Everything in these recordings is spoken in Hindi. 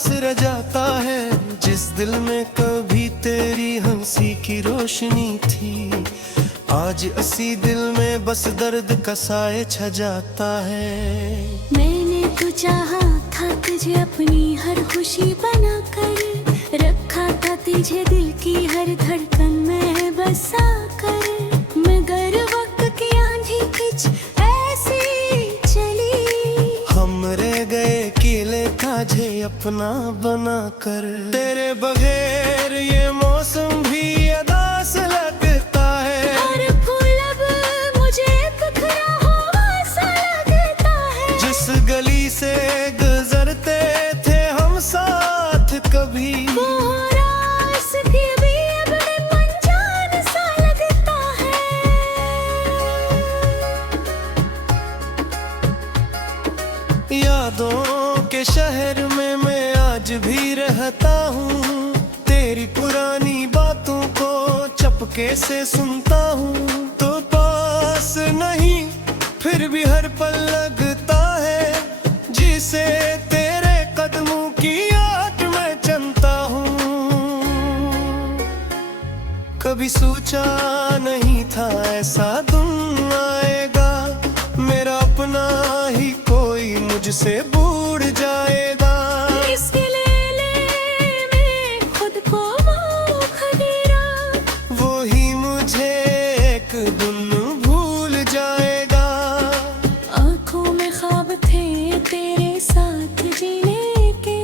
पास रह जाता है, जिस दिल में कभी तेरी हंसी की रोशनी थी, आज इसी दिल में बस दर्द का साए छा जाता है। मैंने तो चाहा था तुझे अपनी हर खुशी बना कर, रखा था तुझे दिल की हर धड़कन में बसा कर, मगर वक्त की आंधी कुछ ऐसी चली, हम रह गए अकेले तुझे अपना बना कर। तेरे बगैर ये मौसम भी अदास लगता है, हर फूल अब मुझे बिखरा हुआ सा लगता है। जिस गली से गुजरते थे हम साथ कभी, वो रास्ता भी बड़े अनजान सा लगता है। यादों के शहर में मैं आज भी रहता हूँ, तेरी पुरानी बातों को चुपके से सुनता हूँ। तो पास नहीं फिर भी हर पल लगता है, जिसे तेरे कदमों की आट में चलता हूँ। कभी सोचा नहीं था ऐसा दिन आएगा, मेरा अपना ही कोई मुझसे बूढ़ जाएगा। इसके ले मैं खुद को वो खदेरा, वो ही मुझे एक दिन भूल जाएगा। आँखों में ख्वाब थे तेरे साथ जीने के,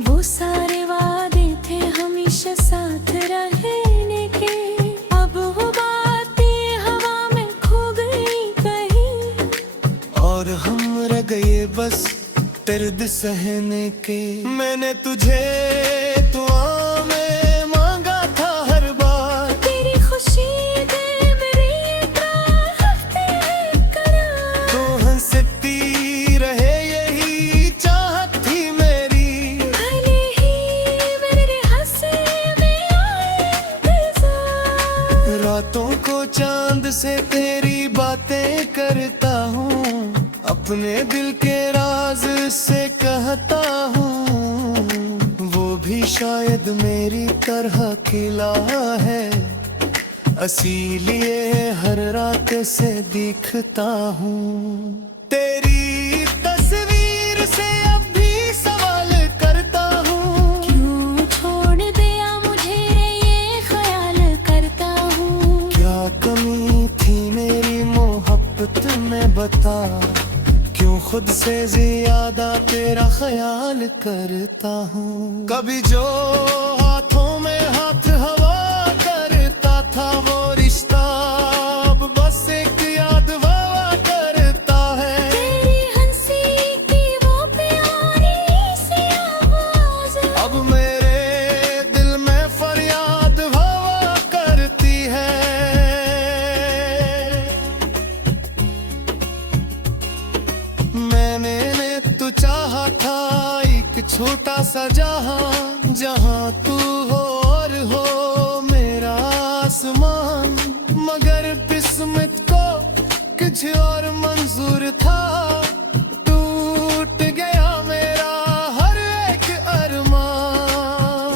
वो सारे वादे थे हमेशा साथ रहने के। अब वो बातें हवा में खो गई कहीं, और हम रह गए बस दर्द सहने के। मैंने तुझे दुआ में मांगा था हर बार, तेरी खुशी दे मेरी हफ्ते करार। तो हंसती रहे यही चाहत थी मेरी, भले ही मेरे हंसे में आए इंतजार। रातों को चांद से तेरी बातें करता हूँ, अपने दिल के राज से कहता हूँ। वो भी शायद मेरी तरह खिला है, इसीलिए हर रात से दिखता हूँ। तेरी तस्वीर से अब भी सवाल करता हूँ, क्यों छोड़ दिया मुझे ये ख्याल करता हूँ। क्या कमी थी मेरी मोहब्बत में बता, क्यों खुद से ज्यादा तेरा ख्याल करता हूँ। कभी जो हाथों में हाथ हवा करता था, वो रिश्ता अब बस एक याद वावा करता है। तेरी हंसी की वो प्यारी सी आवाज़, अब मेरे दिल में फरियाद वावा करती है। मैंने तो चाहा था एक छोटा सा जहां, जहां तू हो और हो मेरा आसमान, मगर किस्मत को कुछ और मंजूर था। टूट गया मेरा हर एक अरमान,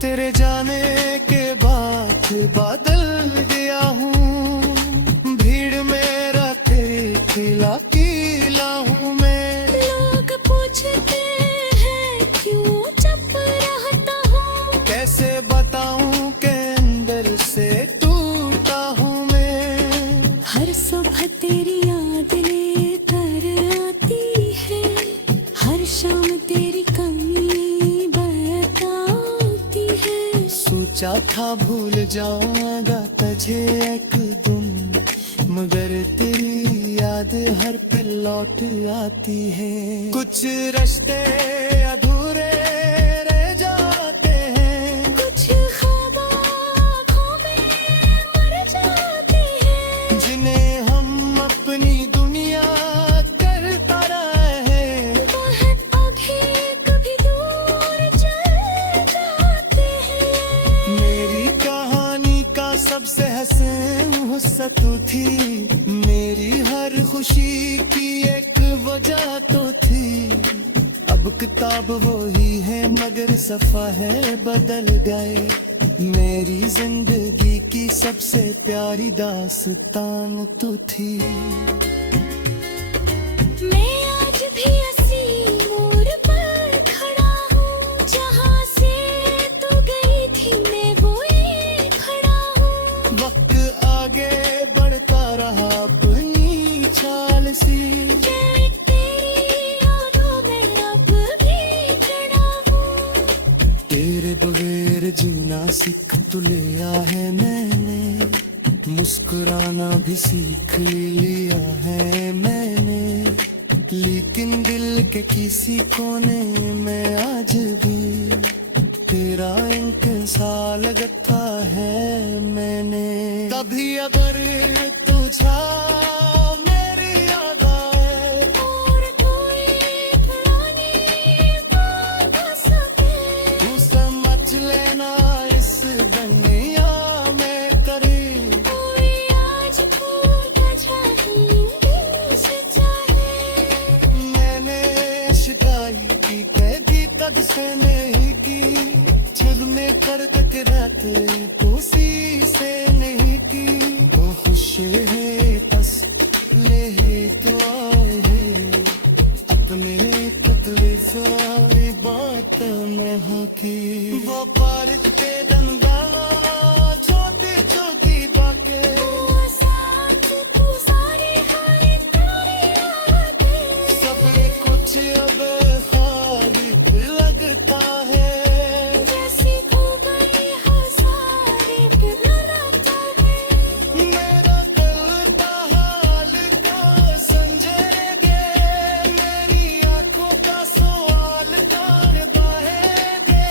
तेरे जाने के बाद बदल गया हूँ। भीड़ मेरा तेरे खिला किला हूँ मैं। लोग पूछते हैं क्यों चुप रहता हूँ, कैसे बताऊं कि अंदर से टूटा हूँ मैं। हर सुबह तेरी याद लेकर आती है, हर शाम तेरी कमी बताती है। सोचा था भूल जाऊंगा तुझे एक दिन, मगर तेरी याद हर पल लौट आती है। कुछ रिश्ते अधूरे रह जाते हैं, कुछ ख्वाब आँखों में मर जाते हैं, जिन्हें हम अपनी दुनिया करता रहे। वह अभी कभी दूर चले जाते हैं। मेरी कहानी का सबसे हसीन हिस्सा तू थी, मेरी हर खुशी की एक वजह तो थी। अब किताब वही है मगर सफा है बदल गए। मेरी जिंदगी की सबसे प्यारी दास्तान तू थी। मैं आज भी उसी मोड़ पर खड़ा हूँ, जहाँ से तू गई थी मैं वहीं खड़ा हूँ। वक्त आगे बढ़ता रहा अपनी चाल सी, मैं तेरी यादों में अब भी खड़ा हूँ। तेरे बगैर जीना सीख तू लिया है मैंने, मुस्कुराना भी सीख लिया है मैंने। लेकिन दिल के किसी कोने में आज भी तेरा इंतजार लगता है मैंने। कभी अगर तुझा मेरी याद आए और कोई पुरानी बात सके, तू समझ लेना इस दुनिया में करीब कोई आज भूल जाए से चाहे। मैंने शिकायत की कैदी कद से नहीं की, जब मैं कर तक रात कोसी से नहीं की। तो खुश है बस ले तो आए है अपने कतरे सारी बात में हो की। वो पार के दंगाना छोटी छोटी बातें, वो साथ तू सारे हाय तेरी यादें, सब कुछ अब खारिज लगता है। जैसी खो गई हो सारे पिघलता है। मेरा दिल का हाल क्या समझेगे, मेरी आंखों का सवाल कौन पाएंगे।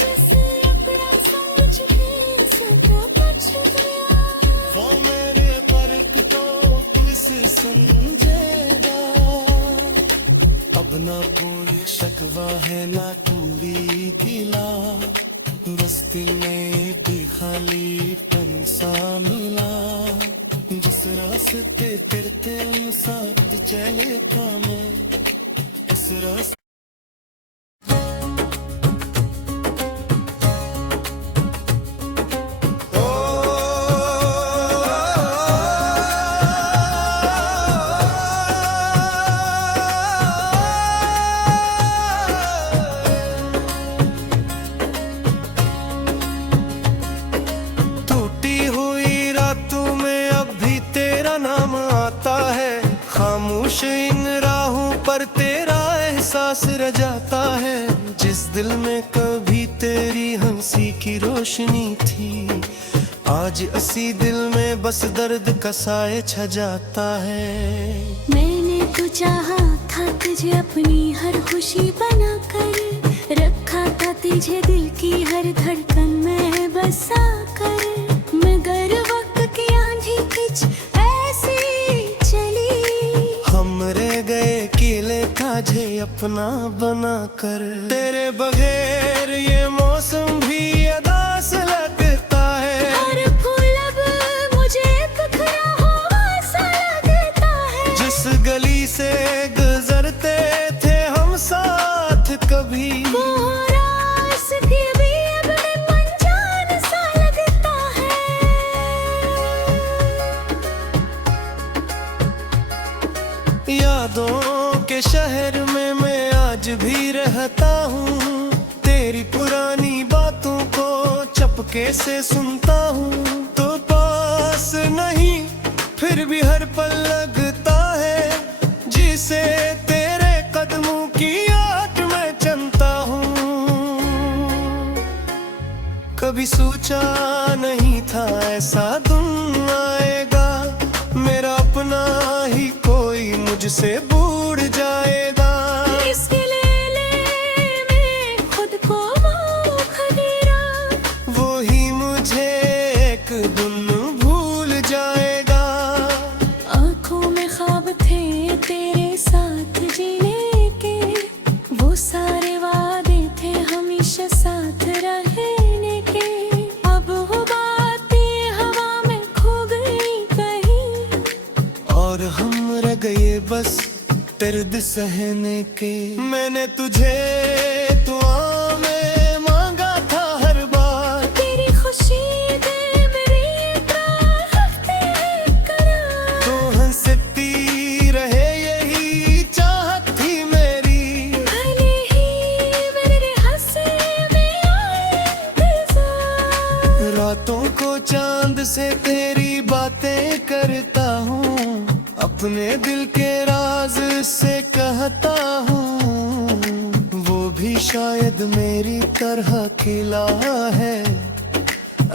जैसे अपना समझ के सब कुछ गया, वो मेरे फर्क तो किस समझेगा। अब ना कोई शकवा है ना कोई गिला, बस्ती में भी खाली पन सा मिला। जिस रास्ते फिरते अनुसार चले कामे इस रास्ते। टूटी हुई रातों में अब भी तेरा नाम आता है, खामोश इन राहों पर तेरा एहसास रह जाता है। जिस दिल में कभी तेरी हंसी की रोशनी थी, आज इसी दिल में बस दर्द का साए छा जाता है। मैंने तो चाहा था तुझे अपनी हर खुशी बना कर, रखा था तुझे दिल की हर धड़कन में बसा कर। मगर वक्त की आंधी खिंच ऐसी चली, हम रह गए किले काझे अपना बना कर। तेरे बगैर ये मौसम भी अदास लगता है, हर फूल अब मुझे बिखरा हुआ सा लगता है। जिस गली से गुजरते थे हम साथ कभी, वो रास्ते भी अब अनजान सा लगता है। यादों के शहर में मैं आज भी रहता हूँ। तेरी पुरानी बातों को चपके से सुनता हूँ। तो पास नहीं फिर भी हर पल लगता है, जिसे तेरे कदमों की आट में चलता हूँ। कभी सोचा नहीं था ऐसा दिन आएगा, मेरा अपना ही कोई मुझसे बूढ़ जाएगा। इसके लेले में खुद को वो खदेरा, वो ही मुझे एक दिन भूल जाएगा। आँखों में ख्वाब थे तेरे साथ जीने के, वो सारे वादे थे हमेशा साथ रहने के। अब वो बातें हवा में खो गई कहीं, और हम रह गए बस सहने के। मैंने तुझे दुआ में मांगा था हर बार, तेरी खुशी दे मेरी इकरार, रखते हैं करार। तो हंसती रहे यही चाहत थी मेरी, भले ही मेरे हंसे में आए इंतजार। रातों को चांद से तेरी बातें करता हूँ, अपने दिल के राज से कहता हूँ। वो भी शायद मेरी तरह खिला है,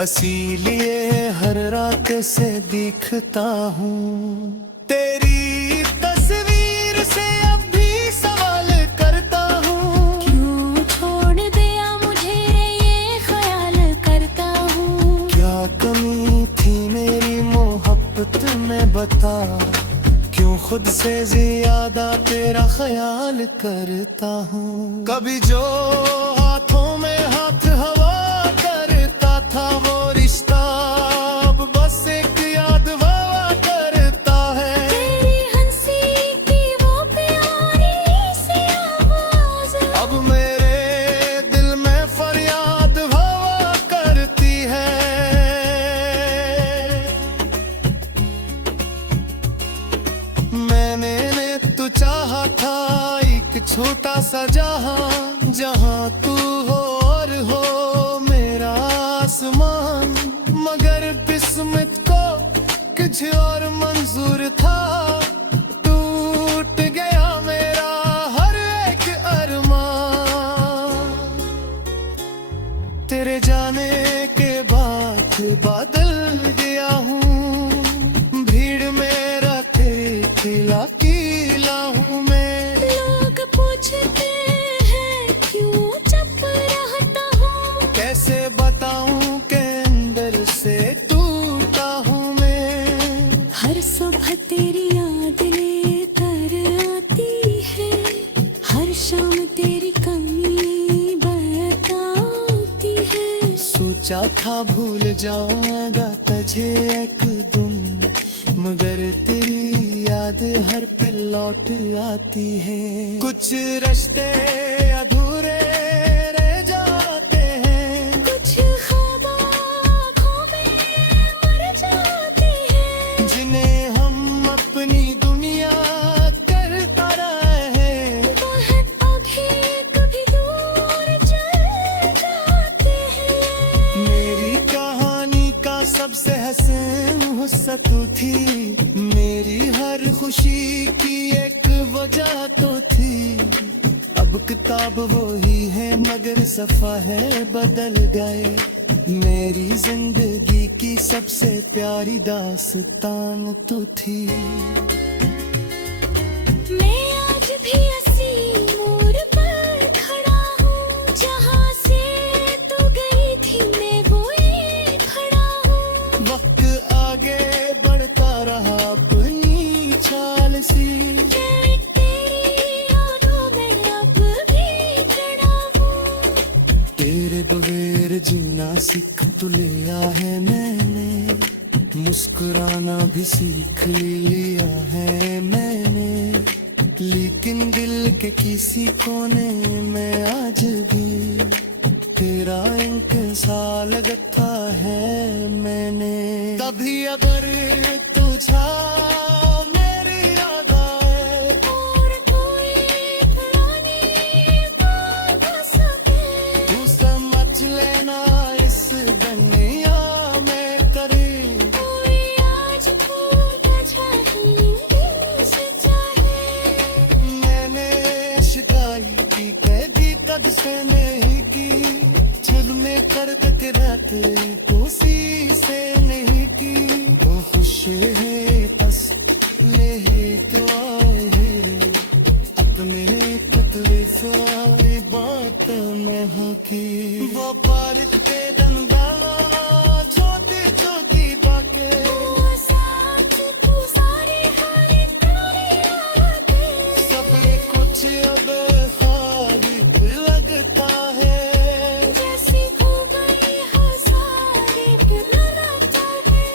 इसीलिए हर रात से दिखता हूँ। तेरी तस्वीर से अब भी सवाल करता हूँ, क्यों छोड़ दिया मुझे ये ख्याल करता हूँ। क्या कमी थी मेरी मोहब्बत में बता, क्यों खुद से ज्यादा तेरा ख्याल करता हूँ। कभी जो हाथों में हाथ हवा करता था, वो रिश्ता अब बस एक याद हवा करता है। तेरी हंसी की वो प्यारी सी आवाज़, अब मेरे दिल में फरियाद हवा करती है। मैंने तो चाहा था एक छोटा सा जहां, जहां तू हो और हो मेरा आसमान, मगर किस्मत को कुछ और मंजूर था। टूट गया मेरा हर एक अरमान, तेरे जाने के बाद बदल गया हूँ। भीड़ मेरा तेरे खिला किला हूँ मैं। लोग पूछते हैं क्यों चुप रहता हूँ। कैसे बताऊं कि अंदर से टूटा हूँ मैं। हर सुबह तेरी याद लेकर आती है, हर शाम तेरी कमी बताती है। सोचा था भूल जाऊंगा तुझे एक दिन, मगर तेरी याद हर पल लौट आती है। कुछ रिश्ते अधूरे रह जाते हैं, कुछ ख्वाब आँखों में मर जाते हैं। जिन्हें हम अपनी दुनिया करता रहे। वो है अभी कभी दूर चले जाते हैं। मेरी कहानी का सबसे हसीन हिस्सा तू थी, मेरी हर खुशी की एक वजह तो थी। अब किताब वही है मगर सफा है बदल गए। मेरी जिंदगी की सबसे प्यारी दास्तान तू थी। मैं आज भी इसी मोड़ पर खड़ा हूँ, जहाँ से तू गई थी मैं वहीं खड़ा हूँ। वक्त आगे बढ़ता रहा अपनी चाल सी, मैं तेरी यादों में अब भी खड़ा हूँ। तेरे बगैर जीना सीख तो लिया है मैंने, मुस्कुराना भी सीख लिया है मैंने। लेकिन दिल के किसी कोने में आज भी तेरा इंतजार लगता है मैंने। तभी अगर तुझा मेरी याद आए, और कोई पुरानी बात हो सके, तू समझ लेना इस दुनिया में करीब। कोई आज भूल जाए से चाहे। मैंने शिकायत की कभी कद से नहीं की, खुद में कर तक रात कोसी से नहीं की। तो खुश है बस ले तो आए है, अपने कतरे सारी बात में हो की। वो पारित के दंदाना छोटी छोटी बातें, वो साथ तू सारी हाय तेरी यादें। सब कुछ अब खारिज लगता है। जैसी खो गई हो सारी लगता है।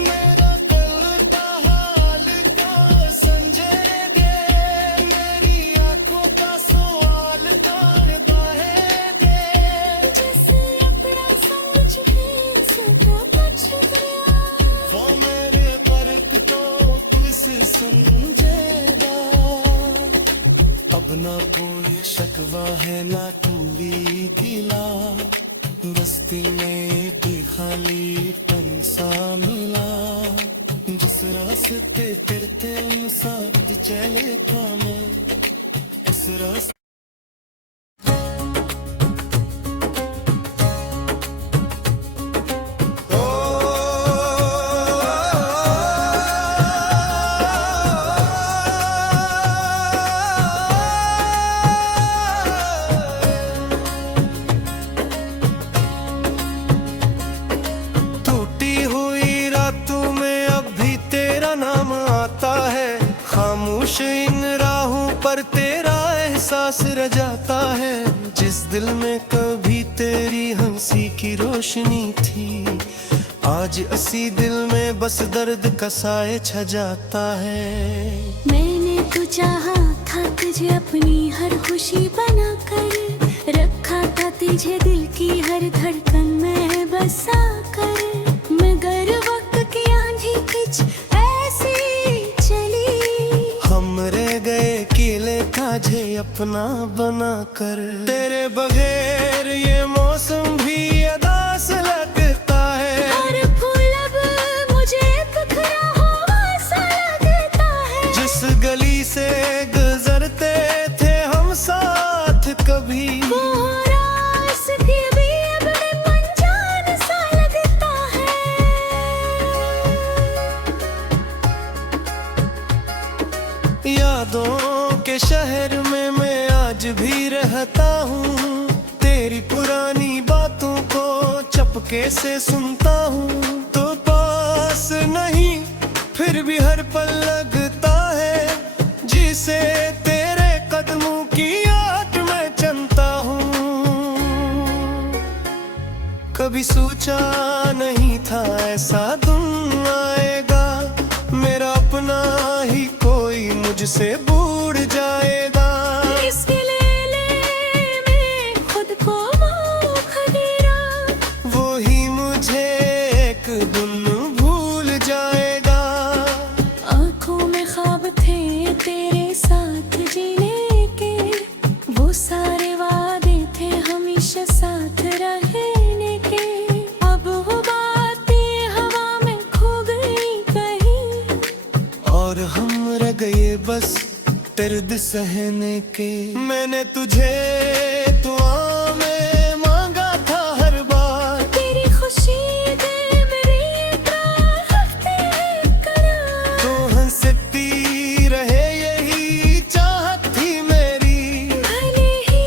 मेरा दिल का हाल का समझे दे, मेरी है ना पूरी दिला बस्ती में दिखाली पंसा मिला जिस रास्ते फिरते उन साथ चले कामे इस रास्ते खामोश इन राहों पर तेरा एहसास रह जाता है जिस दिल में कभी तेरी हंसी की रोशनी थी आज असी दिल में बस दर्द का साए छा जाता है। मैंने तो चाहा था तुझे अपनी हर खुशी बना कर रखा था तुझे दिल की हर धड़कन में बसा कर मगर वक्त की आंधी खिंच तुझे अपना बना कर तेरे बगैर ये मौसम भी अदास लगता है हर फूल अब मुझे बिखरा हुआ सा लगता है जिस गली से गुजरते थे हम साथ कभी वो रास्ते भी अब अनजान सा लगता है। यादों के शहर में मैं आज भी रहता हूँ तेरी पुरानी बातों को चपके से सुनता हूँ तो पास नहीं फिर भी हर पल लगता है जिसे तेरे कदमों की आट में चलता हूँ। कभी सोचा नहीं था ऐसा दिन आएगा मेरा अपना ही कोई मुझसे बूढ़ जाएगा इसके ले मैं खुद को मौख दे रहा वो ही मुझे एक दिन भूल जाएगा। आँखों में ख्वाब थे तेरे साथ जीने के वो सारे वादे थे हमेशा साथ रहने के अब वो बातें हवा में खो गई कहीं और हम रह गए बस दर्द सहने के मैंने तुझे दुआ में मांगा था हर बार तेरी खुशी दे मेरी करार तो हंसती रहे यही चाहत थी मेरी भले ही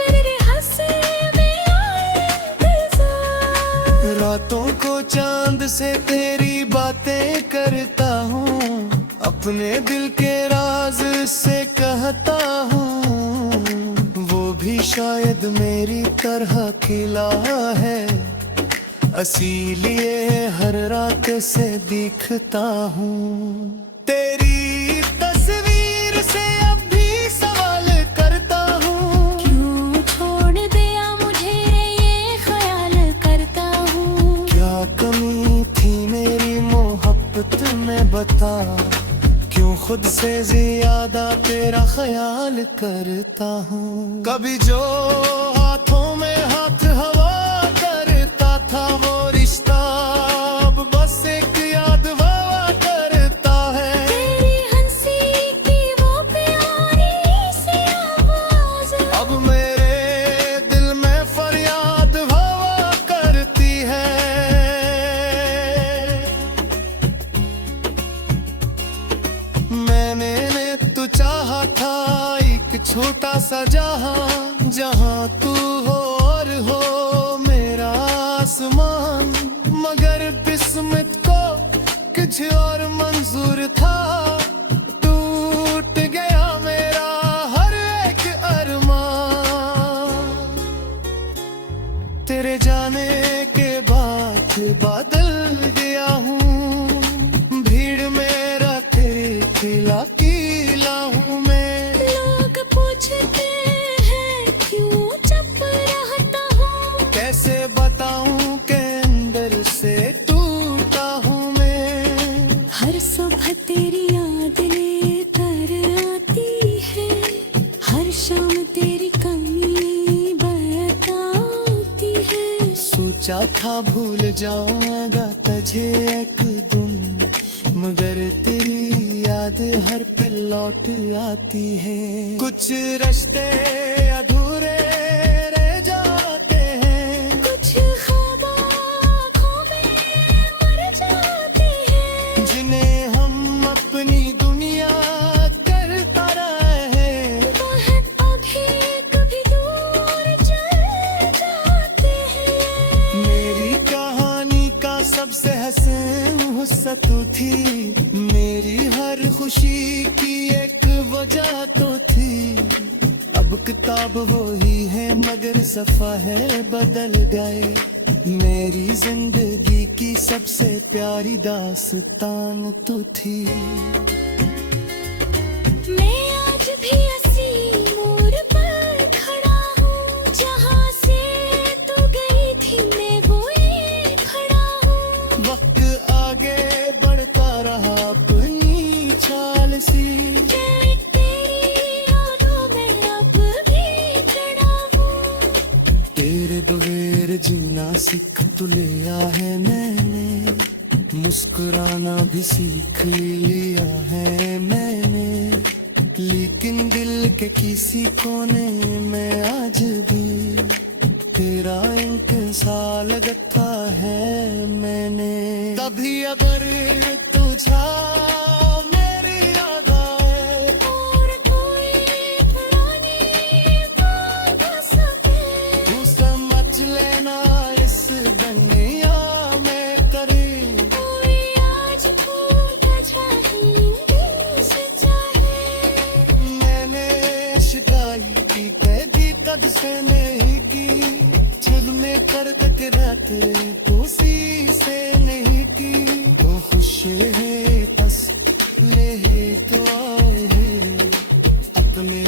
मेरे हंसने में आए इंतजार रातों को चांद से तेरी बातें करता हूँ अपने दिल के राज से कहता हूँ वो भी शायद मेरी तरह खिला है इसीलिए हर रात से दिखता हूँ। तेरी तस्वीर से अब भी सवाल करता हूँ क्यों छोड़ दिया मुझे ये ख्याल करता हूँ क्या कमी थी मेरी मोहब्बत में बता क्यों खुद से ज्यादा तेरा ख्याल करता हूँ। कभी जो हाथों में हाथ हवा करता था वो रिश्ता अब बस एक याद वावा करता है तेरी हंसी की वो प्यारी सी आवाज़ अब मेरे दिल में फरियाद वावा करती है। मैंने तो चाहा था एक छोटा सा जहां जहां तू हो और हो मेरा आसमान मगर किस्मत को कुछ और मंजूर था टूट गया मेरा हर एक अरमान तेरे जाने के बाद बदल गया हूँ भीड़ मेरा तेरे खिला किला हूँ मैं लोग पूछते हैं क्यों सोचा था भूल जाऊंगा तुझे एक दिन, मगर तेरी याद हर पल लौट आती है। कुछ रिश्ते अधूरे रह जाते हैं, कुछ ख्वाब आँखों में मर जाते हैं, जिन्हें हम अपनी दुनिया करता रहे। वो है अभी कभी दूर चले जाते हैं। मेरी कहानी का सबसे हसीन हिस्सा तू थी, मेरी हर खुशी की एक वजह तो थी। अब किताब वही है मगर सफा है बदल गए, मेरी जिंदगी की सबसे प्यारी दास्तान तू थी। मैं आज भी उसी मोड़ पर खड़ा हूँ, जहाँ से तू गई थी मैं वहीं खड़ा हूँ। वक्त आगे बढ़ता रहा अपनी चाल सी, मैं तेरी यादों में अब भी खड़ा हूँ। तेरे बगैर जीना सीख तो लिया है मैंने, मुस्कुराना भी सीख लिया है मैंने, लेकिन दिल के किसी कोने में आज भी तेरा इंतजार लगता है मैंने। तभी अगर तुझा मेरी याद आए और कोई पुरानी बात आ सके, तू समझ लेना इस दुनिया में करीब कोई आज पूछा चाहे से चाहे। मैंने शिकायत की कैदी कद से नहीं की, जुल्म में कर रात कोसी से नहीं की। तो खुश है बस ले तो आए है, अपने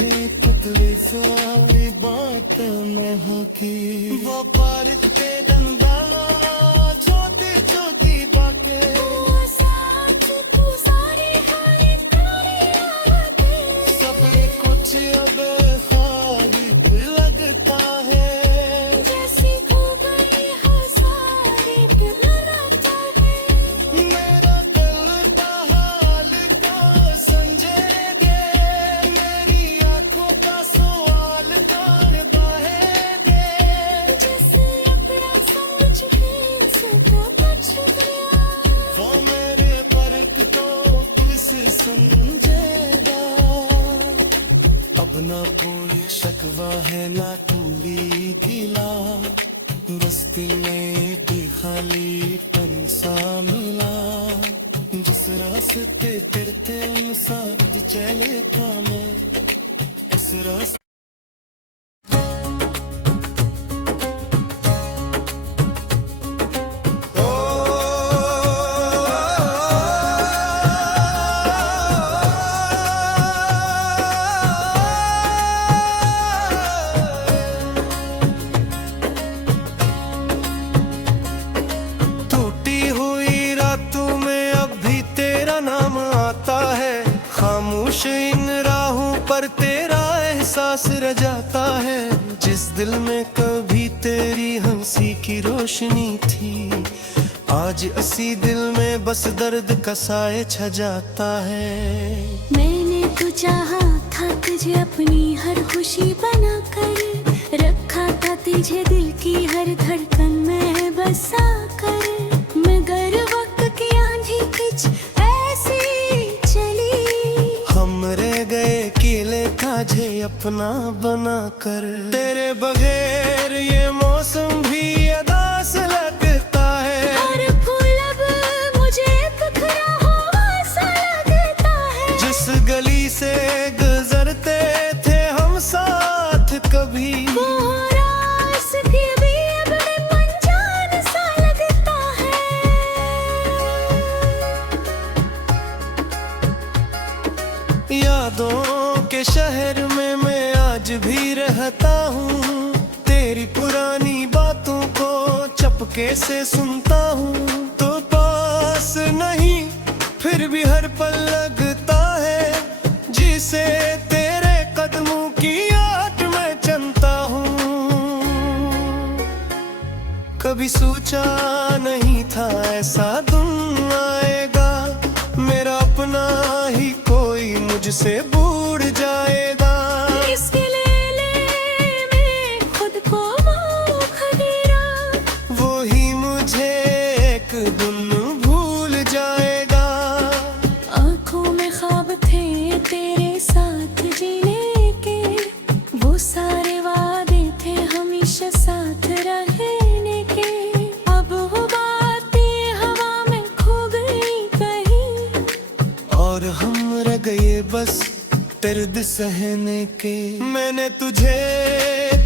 कतरे सारी बात में हो की। वो पारित के दंदाना छोटी छोटी बातें, वो साथ तू सारी हारे तारी यादें, सफर कुछ अब खाली लगता है। जैसी खो गई हो सारी लगता है। मेरा दिल का हाल को समझे दे, मेरी आंखों का सवाल कौन बाहे दे। जैसे अपना समझ के सदा कुछ गया, वो मेरे फर्क को किस समझेगा। अब ना कोई शकवा है ना पूरी गिला, बस्ती में भी खाली पन सा मिला। जिस रास्ते तेरते साथ चले कामे, इस रास्ते टूटी हुई रातों में अब भी तेरा नाम आता है, खामोश इन राहों पर तेरा एहसास रह जाता है। जिस दिल में कभी तेरी हंसी की रोशनी थी, आज इसी दिल में बस दर्द का साए छा जाता है। मैंने तो चाहा था तुझे अपनी हर खुशी बना कर, रखा था तुझे दिल की हर धड़कन में बसा कर, मगर वक्त की आंधी कुछ ऐसी चली, हम रह गए किले काजे अपना बना कर। तेरे बगैर ये मौसम भी अदास लगता है, हर फूल अब मुझे बिखरा हुआ सा लगता है। जिस गली से गुजरते थे हम साथ कभी, वो रास्ते भी अब अनजान सा लगता है। यादों के शहर में मैं आज भी रहता हूँ, तेरी पुरानी बातों को चपके से सुनता हूँ। तो पास नहीं फिर भी हर पल लगता है, जिसे तेरे कदमों की आट में चलता हूँ। कभी सोचा नहीं था ऐसा दिन आएगा, मेरा अपना ही कोई मुझसे बूढ़ जाएगा। इसके ले मैं खुद को मौका दे रहा, वो ही मुझे एक दिन भूल जाएगा। आंखों में ख्वाब थे तेरे साथ जीने के, वो सारे वादे थे हमेशा साथ रहने के। अब वो बातें हवा में खो गई कहीं, और हम रह गए बस दर्द सहने के। मैंने तुझे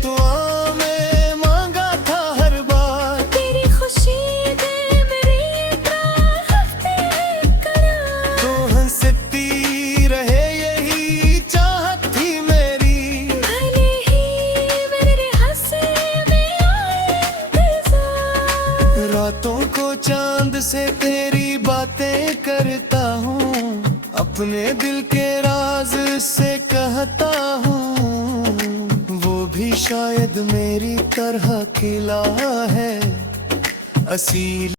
दुआ में मांगा था हर बार, तेरी खुशी दे मेरी हफ्ते करार। तो हंसती रहे यही चाहत थी मेरी। भले ही मेरे हंसने में आए इंतजार, रातों को चांद से तेरी बातें करता हूँ, अपने दिल के राज से कहता हूँ। वो भी शायद मेरी तरह खिला है असील।